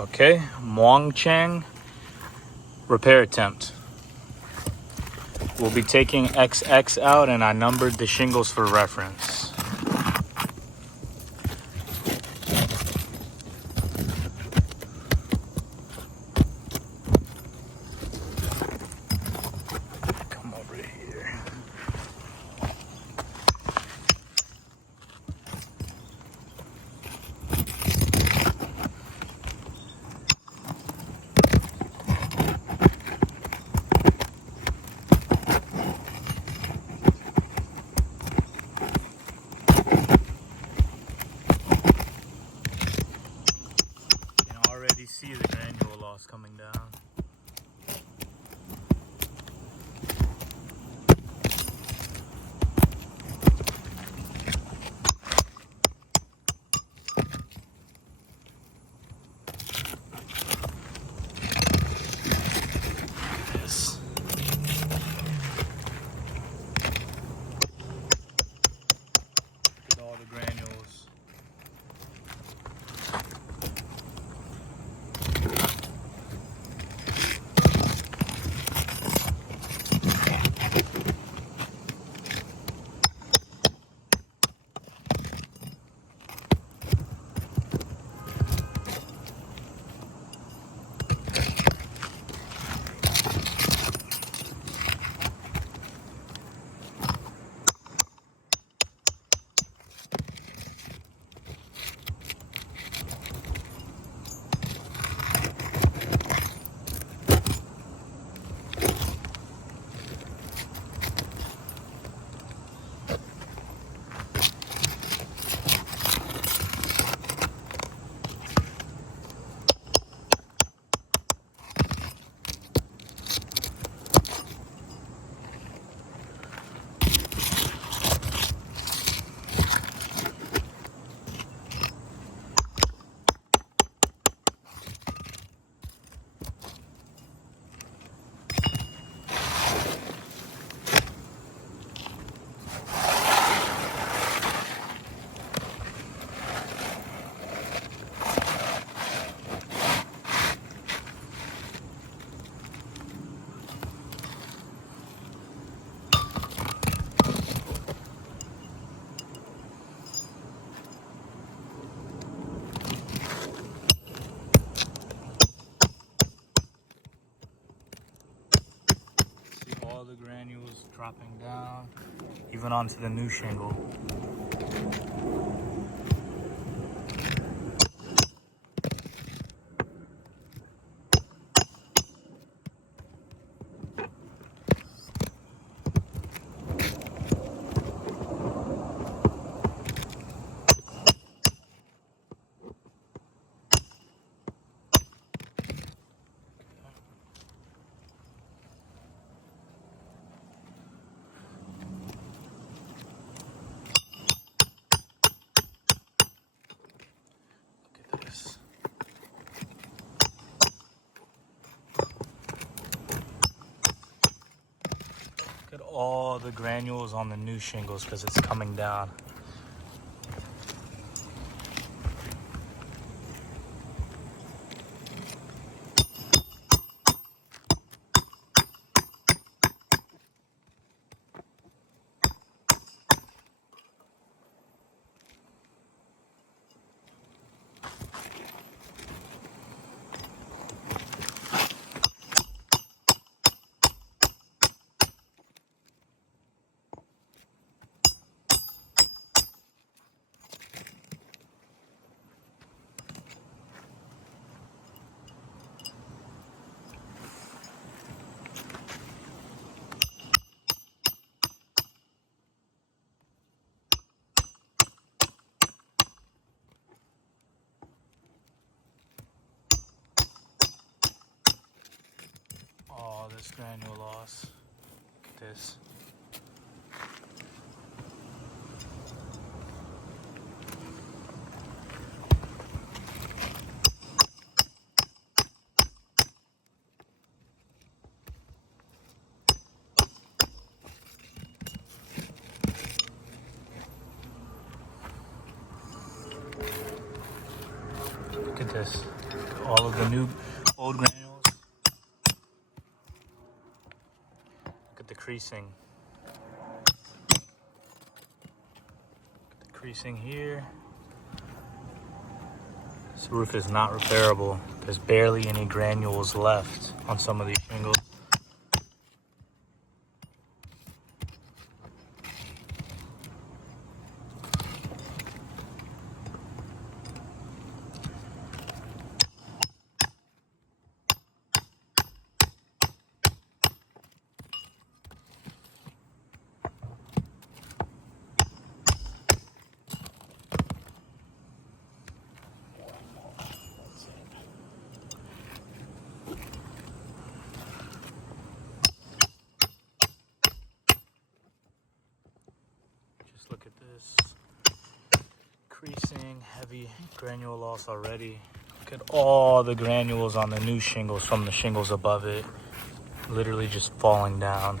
Okay, Muang Chang repair attempt. We'll be taking XX out, and I numbered the shingles for reference. Come over here. Already see the granule loss coming down. Yes. Look at all the granules. All the granules dropping down, even onto the new shingle. Look at this. Look at all the granules on the new shingles because it's coming down. Oh, this granule loss. Look at this. Look at this. All of the new old granules. Look at the creasing. Look at the creasing here. This roof is not repairable. There's barely any granules left on some of these shingles. Look at this. Creasing, heavy granule loss already. Look at all the granules on the new shingles from the shingles above it. Literally just falling down.